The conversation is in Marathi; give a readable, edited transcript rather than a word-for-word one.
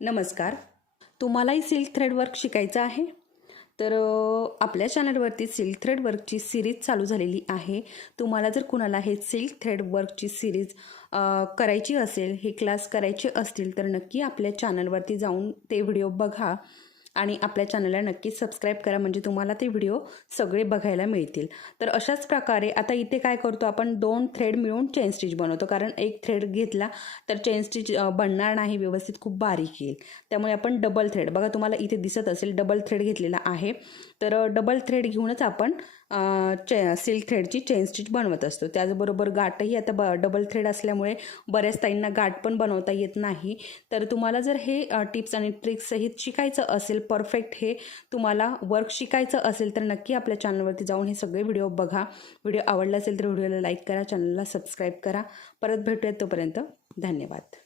नमस्कार. तुम्हालाही सिल्क थ्रेड वर्क शिकायचं आहे तर आपल्या चॅनलवरती सिल्क थ्रेड वर्कची सिरीज चालू झालेली आहे. तुम्हाला जर कुणाला हे सिल्क थ्रेड वर्कची सिरीज करायची असेल, हे क्लास करायचे असतील तर नक्की आपल्या चॅनलवरती जाऊन ते व्हिडिओ बघा आणि आपल्या चॅनलला नक्की सबस्क्राईब करा, म्हणजे तुम्हाला ते व्हिडिओ सगळे बघायला मिळतील. तर अशाच प्रकारे आता इथे काय करतो आपण, 2 थ्रेड मिळून चेन स्टिच बनवतो, कारण एक थ्रेड घेतला तर चेन स्टिच बनणार नाही व्यवस्थित, खूप बारीक येईल. त्यामुळे आपण डबल थ्रेड, बघा तुम्हाला इथे दिसत असेल डबल थ्रेड घेतलेला आहे. तर डबल थ्रेड घेऊनच आपण सिल्क थ्रेडची चेन स्टिच बनवत असतो. त्याचबरोबर गाठही आता डबल थ्रेड असल्यामुळे बऱ्याच ताईंना गाठ पण बनवता येत नाही. तर तुम्हाला जर हे टिप्स आणि ट्रिक्स सहित शिकायचं असेल, परफेक्ट हे तुम्हाला वर्क शिकायचं असेल तर नक्की आपल्या चॅनलवरती जाऊन हे सगळे व्हिडिओ बघा. व्हिडिओ आवडला असेल तर व्हिडिओला लाईक करा, चॅनलला सबस्क्राईब करा. परत भेटूयात, तोपर्यंत धन्यवाद.